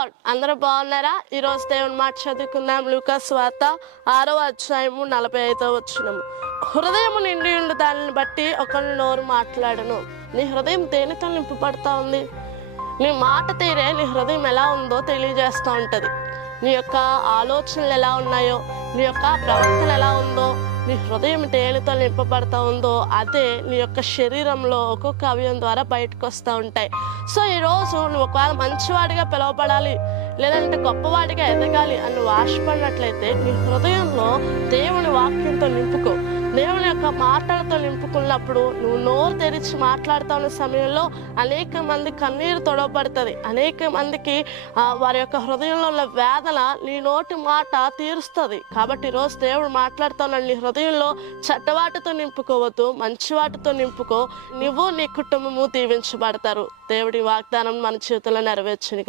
Lord. అందరూ బాగున్నారా? ఈరోజు దేవుని మాట చదువుకుందాం. లూకా సువార్త 6వ అధ్యాయము 45వ వచనము. హృదయము నిండి ఉండు దానిని బట్టి ఒకరి నోరు మాట్లాడను. నీ హృదయం దేనితో నింపబడతా ఉంది? నీ మాట తీరే నీ హృదయం ఎలా ఉందో తెలియజేస్తూ ఉంటుంది. నీ యొక్క ఆలోచనలు ఎలా ఉన్నాయో, నీ యొక్క ప్రవర్తన ఎలా ఉందో, నీ హృదయం దేనితో నింపబడతా ఉందో అదే నీ యొక్క శరీరంలో ఒక్కొక్క అవయవం ద్వారా బయటకు వస్తూ ఉంటాయి. సో ఈరోజు నువ్వు ఒకవేళ మంచివాడిగా పిలువబడాలి, లేదంటే గొప్పవాడిగా ఎదగాలి అని నువ్వు ఆశపడినట్లయితే నీ హృదయంలో దేవుని వాక్యంతో నింపుకో. దేవుని యొక్క మాటలతో నింపుకున్నప్పుడు నువ్వు నోరు తెరిచి మాట్లాడుతూ ఉన్న సమయంలో అనేక మంది కన్నీరు తొడవబడుతుంది. అనేక మందికి వారి యొక్క హృదయంలో ఉన్న వేదన నీ నోటి మాట తీరుస్తుంది. కాబట్టి ఈరోజు దేవుడు మాట్లాడుతున్న నీ హృదయంలో చెడ్డవాటితో నింపుకోవద్దు, మంచి వాటితో నింపుకో. నువ్వు నీ కుటుంబము దీవించబడతారు. దేవుడి వాగ్దానం మన చేతుల్లో నెరవేర్చునుగా.